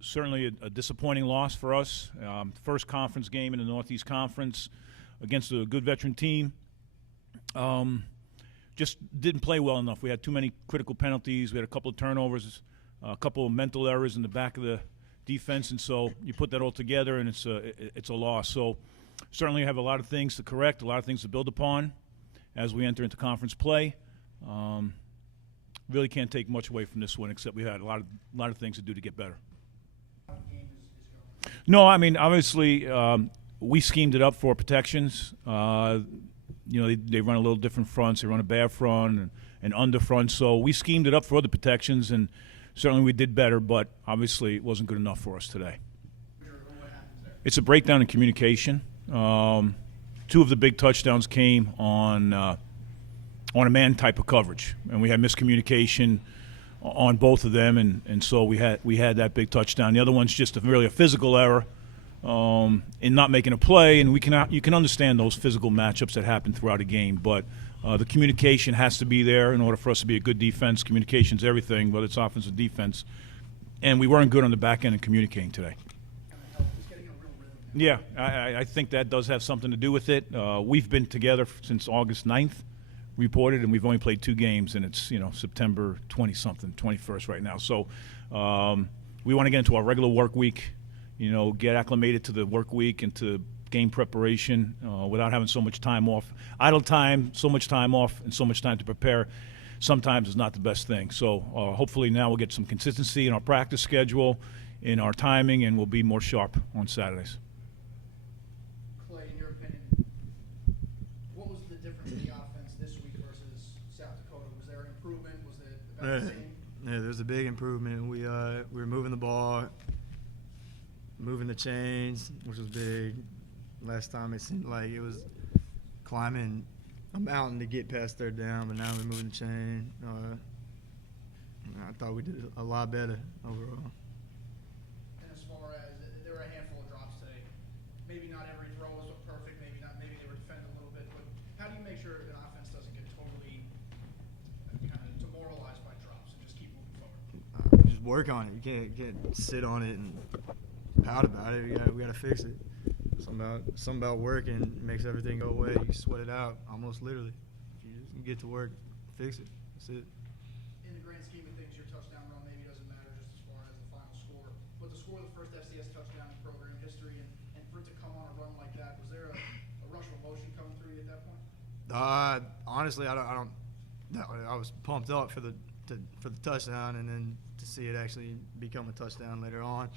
Certainly a disappointing loss for us. First conference game in the Northeast Conference against a good veteran team. Just didn't play well enough. We had too many critical penalties. We had a couple of turnovers, a couple of mental errors in the back of the defense, and so you put that all together, and it's a loss. So certainly have a lot of things to correct, a lot of things to build upon as we enter into conference play. Really can't take much away from this one, except we had a lot of things to do to get better. No, I mean, obviously, we schemed it up for protections. They run a little different fronts. They run a bare front and under front. So we schemed it up for the protections, and certainly we did better, but obviously it wasn't good enough for us today. It's a breakdown in communication. Two of the big touchdowns came on a man type of coverage, and we had miscommunication on both of them, and so we had that big touchdown. The other one's just really a physical error in not making a play, and you can understand those physical matchups that happen throughout a game, but the communication has to be there in order for us to be a good defense. Communication's everything, whether it's offense or defense, and we weren't good on the back end in communicating today. Yeah, I think that does have something to do with it. We've been together since August 9th, reported, and we've only played 2 games, and it's September 20-something, 21st right now. So we want to get into our regular work week, get acclimated to the work week and to game preparation without having so much time off. Idle time, so much time off, and so much time to prepare sometimes is not the best thing. So hopefully now we'll get some consistency in our practice schedule, in our timing, and we'll be more sharp on Saturdays. Clay, in your opinion, what was the difference in the offense this week versus South Dakota? Was there an improvement? Was it about the same? Yeah, there's a big improvement. We were moving the ball, moving the chains, which was big. Last time it seemed like it was climbing a mountain to get past third down, but now we're moving the chain. I thought we did a lot better overall. And as far as there were a handful of drops today, maybe not every throw was perfect, maybe they were defended a little bit, but how do you make sure an offense doesn't get totally kind of demoralized by drops and just keep moving forward? Just work on it. You can't sit on it and pout about it. We got to fix it. Something about working makes everything go away. You sweat it out, almost literally. If you just get to work, fix it. That's it. In the grand scheme of things, your touchdown run maybe doesn't matter just as far as the final score, but to score the first FCS touchdown in program history and for it to come on a run like that, was there a rush of emotion coming through you at that point? Honestly, I don't. I was pumped up for the touchdown, and then to see it actually become a touchdown later on.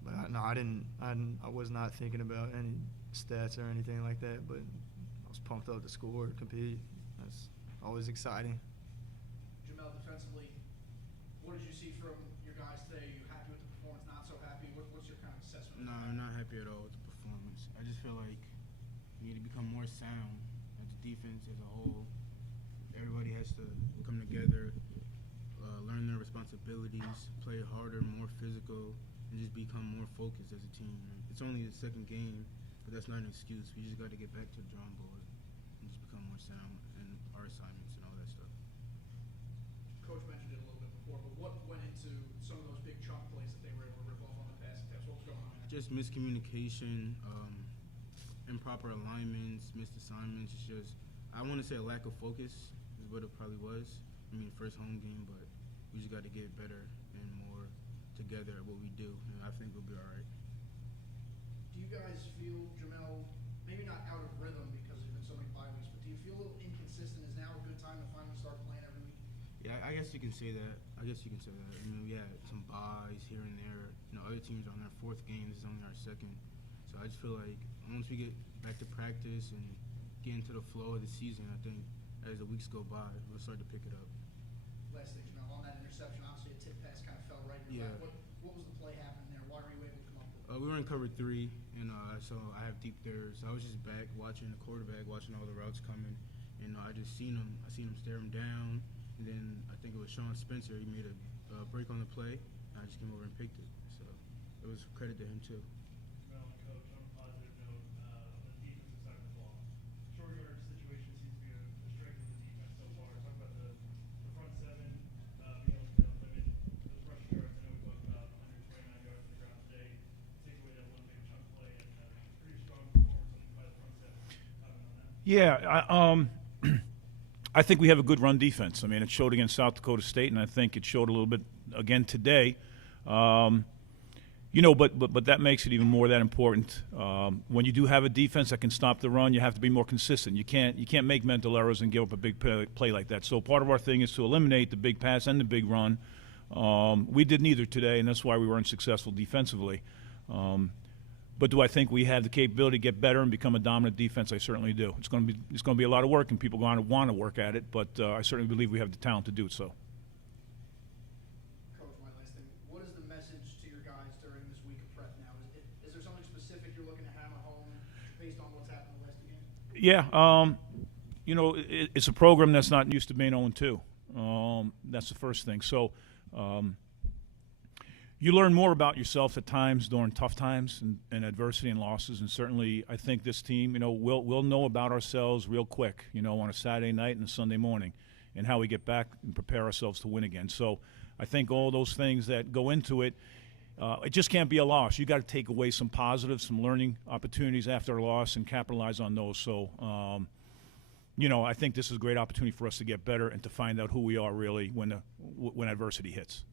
But I was not thinking about any stats or anything like that. But I was pumped up to score, compete. That's always exciting. Jahmel, defensively, what did you see from your guys today? Are you happy with the performance? Not so happy? What's your kind of assessment? No, I'm not happy at all with the performance. I just feel like we need to become more sound as a defense as a whole. Everybody has to come together, learn their responsibilities, play harder, more physical, and just become more focused as a team. It's only the second game, but that's not an excuse. We just got to get back to the drawing board and just become more sound in our assignments and all that stuff. Coach mentioned it a little bit before, but what went into some of those big chunk plays that they were able to rip off on the passing test? What was going on there? Just miscommunication, improper alignments, missed assignments. It's just, I want to say a lack of focus is what it probably was. I mean, first home game, but we just got to get better and more together at what we do, and I think we'll be all right. Do you guys feel, Jahmel, maybe not out of rhythm because there's been so many bye weeks, but do you feel a little inconsistent? Is now a good time to finally start playing every week? Yeah, I guess you can say that. I mean, we had some buys here and there. Other teams are on their 4th game. This is only our 2nd. So I just feel like once we get back to practice and get into the flow of the season, I think as the weeks go by, we'll start to pick it up. Last thing, Jahmel, on that interception, obviously a tip pass kind of fell right in your lap. What was the play happening there? Why were you able to come up with it? We were in cover 3, and so I have deep there. So I was just back watching the quarterback, watching all the routes coming, and I just seen him. I seen him stare him down, and then I think it was Sean Spencer. He made a break on the play, and I just came over and picked it. So it was credit to him too. Well, Coach, on a positive note, on the defensive side of the ball, short yardage situation seems to be a strength of the defense so far. Talk about the front 7 being able to limit those rushing yards. I know we talked about 100 Yeah, I think we have a good run defense. I mean, it showed against South Dakota State, and I think it showed a little bit again today. You know, but that makes it even more that important. When you do have a defense that can stop the run, you have to be more consistent. You can't make mental errors and give up a big play like that. So part of our thing is to eliminate the big pass and the big run. We did neither today, and that's why we were unsuccessful defensively. But do I think we have the capability to get better and become a dominant defense? I certainly do. It's going to be a lot of work, and people are going to want to work at it. But I certainly believe we have the talent to do so. Coach, my last thing. What is the message to your guys during this week of prep now? Is there something specific you're looking to hammer home based on what's happened in the last two games? Yeah, you know, it's a program that's not used to being 0-2. That's the first thing. So you learn more about yourself at times during tough times and adversity and losses. And certainly I think this team, you know, we'll know about ourselves real quick, you know, on a Saturday night and a Sunday morning, and how we get back and prepare ourselves to win again. So I think all those things that go into it, it just can't be a loss. You got to take away some positives, some learning opportunities after a loss and capitalize on those. So, you know, I think this is a great opportunity for us to get better and to find out who we are really when adversity hits.